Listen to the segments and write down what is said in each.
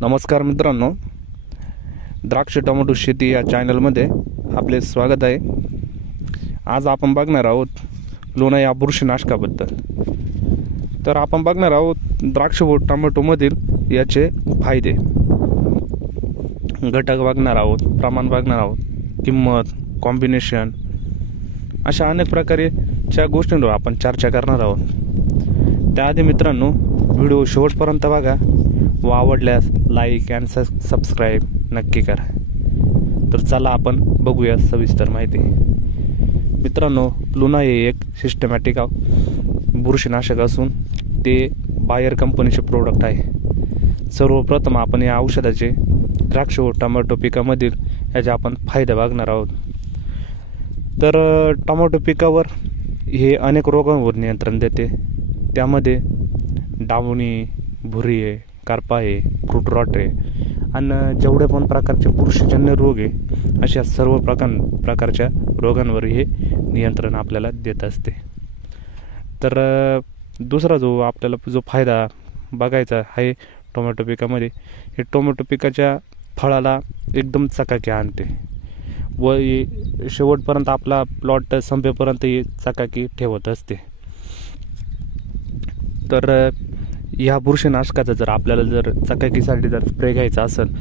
नमस्कार मित्रांनो, द्राक्ष टोमॅटो शेती या चॅनलमध्ये आपले स्वागत आहे। आज आपण बघणार आहोत लुना या बुरशीनाशकाबद्दल। तर आपण बघणार आहोत द्राक्ष व टोमॅटोमधील याचे फायदे, घटक बघणार आहोत, प्रमाण बघणार आहोत, किंमत, कॉम्बिनेशन, अशा अनेक प्रकारच्या गोष्टींवर आपण चर्चा करणार आहोत। त्याआधी मित्रांनो, व्हिडिओ शेवटपर्यंत बघा व आवडल्यास लाईक अँड सबस्क्राईब नक्की करा। तर चला आपण बघूया सविस्तर माहिती। मित्रांनो, लुना हे एक सिस्टमॅटिक बुरशीनाशक असून ते बायर कंपनीचे प्रोडक्ट आहे। सर्वप्रथम आपण या औषधाचे द्राक्ष व टोमॅटो पिकामधील याचे आपण फायदे बघणार आहोत। तर टोमॅटो पिकावर हे अनेक रोगांवर नियंत्रण देते। त्यामध्ये डावणी, भुरी आहे, करपा आहे, फ्रूट रॉट आहे आणि जेवढे पण प्रकारचे बुरशीजन्य रोग आहे अशा सर्व प्रकारच्या रोगांवर हे नियंत्रण आपल्याला देत असते। तर दुसरा जो आपल्याला जो फायदा बघायचा आहे टोमॅटो पिकामध्ये, हे टोमॅटो पिकाच्या फळाला एकदम चकाकी आणते व शेवटपर्यंत आपला प्लॉट संपेपर्यंत हे चकाकी ठेवत असते। तर ह्या बुरशीनाशकाचा जर आपल्याला जर चकाकीसाठी जर स्प्रे घ्यायचा असेल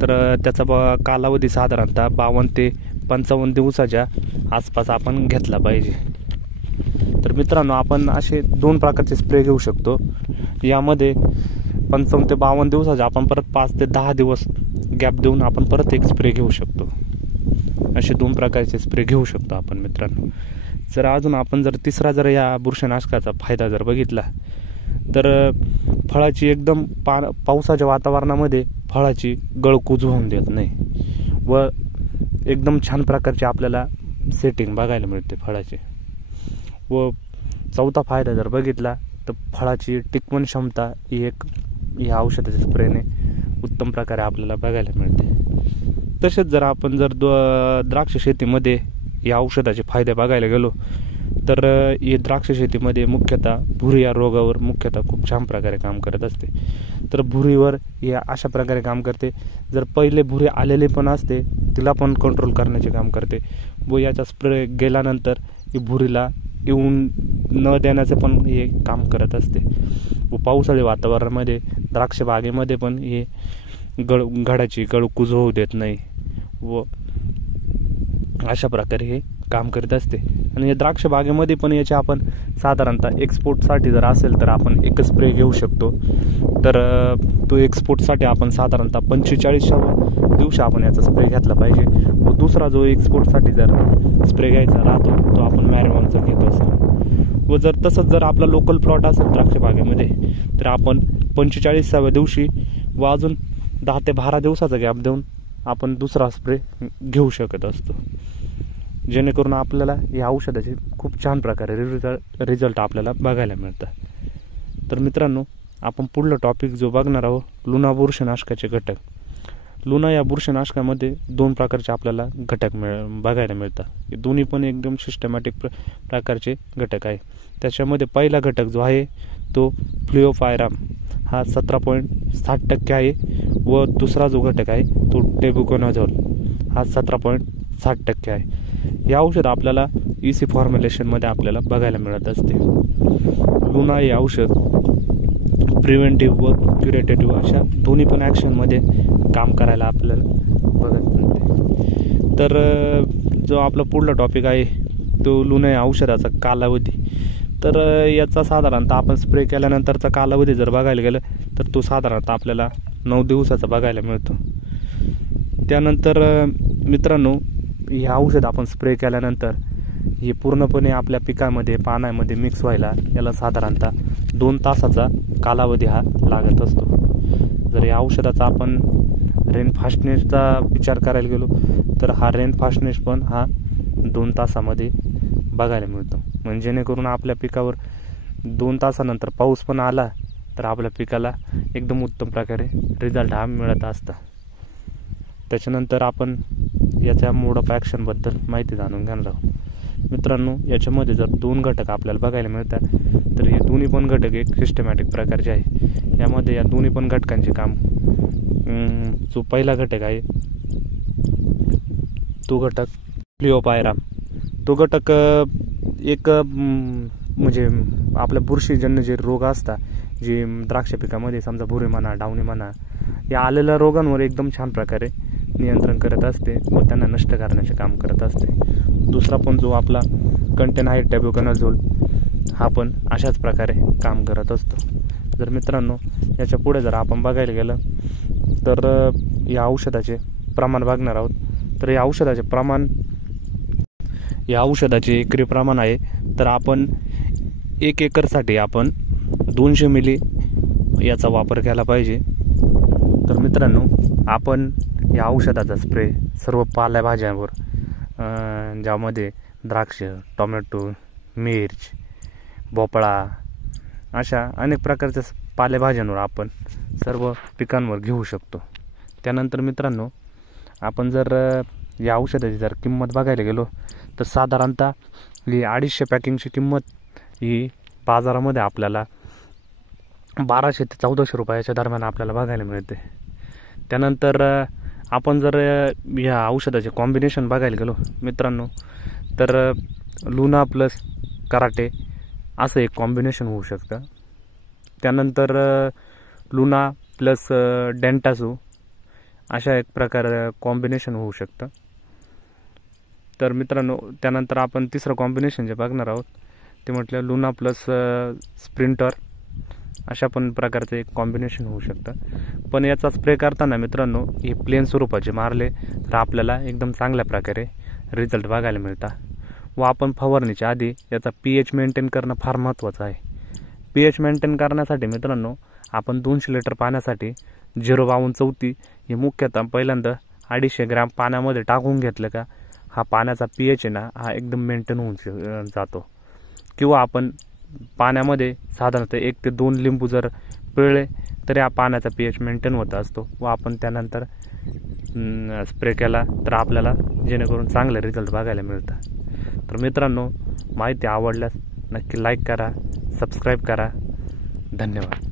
तर त्याचा कालावधी साधारणतः 52 ते 55 दिवसाच्या आसपास आपण घेतला पाहिजे। तर मित्रांनो, आपण असे दोन प्रकारचे स्प्रे घेऊ शकतो। यामध्ये 55 ते 52 दिवसाचे आपण परत 5 ते 10 दिवस गॅप देऊन आपण परत एक स्प्रे घेऊ शकतो। असे दोन प्रकारचे स्प्रे घेऊ शकतो आपण मित्रांनो। जर अजून आपण जर तिसरा जर या बुरशीनाशकाचा फायदा जर बघितला तर फळाची एकदम पावसाच्या वातावरणामध्ये फळाची गळकूज होऊन देत नाही व एकदम छान प्रकारचे आपल्याला सेटिंग बघायला मिळते फळाचे। व चौथा फायदा जर बघितला तर फळाची टिकवण क्षमता ही एक या औषधाच्या स्प्रेने उत्तम प्रकारे आपल्याला बघायला मिळते। तसेच जर आपण जर द्राक्ष शेतीमध्ये या औषधाचे फायदे बघायला गेलो तर हे द्राक्ष शेतीमध्ये मुख्यतः भुरी या रोगावर मुख्यतः खूप छान प्रकारे काम करत असते। तर भुरीवर हे अशा प्रकारे काम करते, जर पहिले भुरी आलेले पण असते तिला पण कंट्रोल करण्याचे काम करते व याचा स्प्रे गेल्यानंतर ही भुरीला येऊन न देण्याचे पण हे काम करत असते। व पावसाळी वातावरणामध्ये द्राक्ष बागेमध्ये पण हे घडाची गळकूज होऊ देत नाही व अशा प्रकारे हे काम करीत असते। आणि या द्राक्ष बागेमध्ये पण याचे आपण साधारणतः एक्सपोर्टसाठी जर असेल तर आपण एक स्प्रे घेऊ शकतो। तर तो एक्सपोर्टसाठी आपण साधारणतः 45व्या दिवशी आपण याचा स्प्रे घेतला पाहिजे व दुसरा जो एक्सपोर्टसाठी जर स्प्रे घ्यायचा राहतो तो आपण मॅरेमॉनचा घेत असतो। व जर तसंच जर आपला लोकल प्लॉट असेल द्राक्ष बागेमध्ये तर आपण 45व्या दिवशी व अजून 10 ते 12 दिवसाचा गॅप देऊन आपण दुसरा स्प्रे घेऊ शकत असतो, जेणेकरून आपल्याला या औषधाचे खूप छान प्रकारे रिझल्ट आपल्याला बघायला मिळतात। तर मित्रांनो, आपण पुढला टॉपिक जो बघणार आहोत लुना बुरशीनाशकाचे घटक। लुना या बुरशीनाशकामध्ये दोन प्रकारचे आपल्याला घटक बघायला मिळतात। हे दोन्ही पण एकदम सिस्टमॅटिक प्रकारचे घटक आहे। त्याच्यामध्ये पहिला घटक जो आहे तो फ्लुओपायराम हा 17.60% आहे व दुसरा जो घटक आहे तो टेबुकोनाझोल हा 17.60% आहे। हे औषध आपल्याला EC फॉर्म्युलेशनमध्ये आपल्याला बघायला मिळत असते। लुना हे औषध प्रिव्हेंटिव्ह व क्युरेटिव्ह अशा दोन्ही पण ॲक्शनमध्ये काम करायला आपल्याला बघायला मिळते। तर जो आपला पुढला टॉपिक आहे तो लुना या औषधाचा कालावधी। तर याचा साधारणतः आपण स्प्रे केल्यानंतरचा कालावधी जर बघायला गेलं तर तो साधारणतः आपल्याला 9 दिवसाचा बघायला मिळतो। त्यानंतर मित्रांनो, हे औषध आपण स्प्रे केल्यानंतर हे पूर्णपणे आपल्या पिकामध्ये पानामध्ये मिक्स व्हायला याला साधारणतः 2 तासाचा कालावधी हा लागत असतो। जर या औषधाचा आपण रेन फास्टनेसचा विचार करायला गेलो तर हा रेन फास्टनेस पण हा 2 तासामध्ये बघायला मिळतो, म्हणजे जेणेकरून आपल्या पिकावर 2 तासानंतर पाऊस पण आला तर आपल्या पिकाला एकदम उत्तम प्रकारे रिझल्ट हा मिळत असता। त्याच्यानंतर आपण याच्या मोड ऑफ ॲक्शनबद्दल माहिती जाणून घेणार आहोत। मित्रांनो, याच्यामध्ये जर 2 घटक आपल्याला बघायला मिळतात तर हे दोन्ही पण घटक एक सिस्टमॅटिक प्रकारचे आहे। यामध्ये या दोन्ही पण घटकांचे काम जो पहिला घटक आहे तो घटक क्लिओपायराम. तो घटक एक म्हणजे आपल्या बुरशीजन्य जे रोग असतात, जे द्राक्ष पिकामध्ये समजा भुरे म्हणा, डावणी म्हणा, या आलेल्या रोगांवर एकदम छान प्रकारे नियंत्रण करत असते व त्यांना नष्ट करण्याचे काम करत असते. दुसरा पण जो आपला कंटेन आहे टॅब्युकॉनाझोल, हा पण अशाच प्रकारे काम करत असतो. जर मित्रांनो याच्या पुढे जर आपण बघायला गेलं तर या औषधाचे प्रमाण बघणार आहोत. तर या औषधाचे एकरी प्रमाण आहे तर आपण 1 एकरसाठी आपण 200 मिली याचा वापर केला पाहिजे. तर मित्रांनो आपण या औषधाचा स्प्रे सर्व पालेभाज्यांवर, ज्यामध्ये द्राक्ष, टोमॅटो, मिर्च, भोपळा अशा अनेक प्रकारच्या पालेभाज्यांवर आपण सर्व पिकांवर घेऊ शकतो. त्यानंतर मित्रांनो आपण जर या औषधाची जर किंमत बघायला गेलो तर साधारणतः ही 250 पॅकिंगची किंमत ही बाजारामध्ये आपल्याला 1200 ते 1400 रुपयाच्या दरम्यान आपल्याला बघायला मिळते. त्यानंतर आपण जर या औषधाचे कॉम्बिनेशन बघायला गेलो मित्रांनो तर लुना प्लस कराटे असं एक कॉम्बिनेशन होऊ शकतं. त्यानंतर लुना प्लस डेंटासू अशा एक प्रकार कॉम्बिनेशन होऊ शकतं. तर मित्रांनो त्यानंतर आपण तिसरं कॉम्बिनेशन जे बघणार आहोत ते म्हटलं लुना प्लस स्प्रिंटर, अशा पण प्रकारचं एक कॉम्बिनेशन होऊ शकतं. पण याचा स्प्रे करताना मित्रांनो हे प्लेन स्वरूपाचे मारले तर आपल्याला एकदम चांगल्या प्रकारे रिझल्ट बघायला मिळतात. व आपण फवारणीच्या आधी याचा pH मेंटेन करणं फार महत्त्वाचं आहे. pH मेंटेन करण्यासाठी मित्रांनो आपण 200 लिटर पाण्यासाठी 05234 हे मुख्यतः पहिल्यांदा 250 ग्रॅम पाण्यामध्ये टाकून घेतलं का हा पाण्याचा pH आहे ना हा एकदम मेंटेन होऊन जातो. किंवा आपण पाण्यामध्ये साधारणतः 1 ते 2 लिंबू जर पिळले तरी हा पाण्याचा pH मेंटेन होत असतो व आपण त्यानंतर स्प्रे केला तर आपल्याला जेणेकरून चांगले रिझल्ट बघायला मिळतात. तर मित्रांनो माहिती आवडल्यास नक्की लाईक करा, सबस्क्राईब करा. धन्यवाद.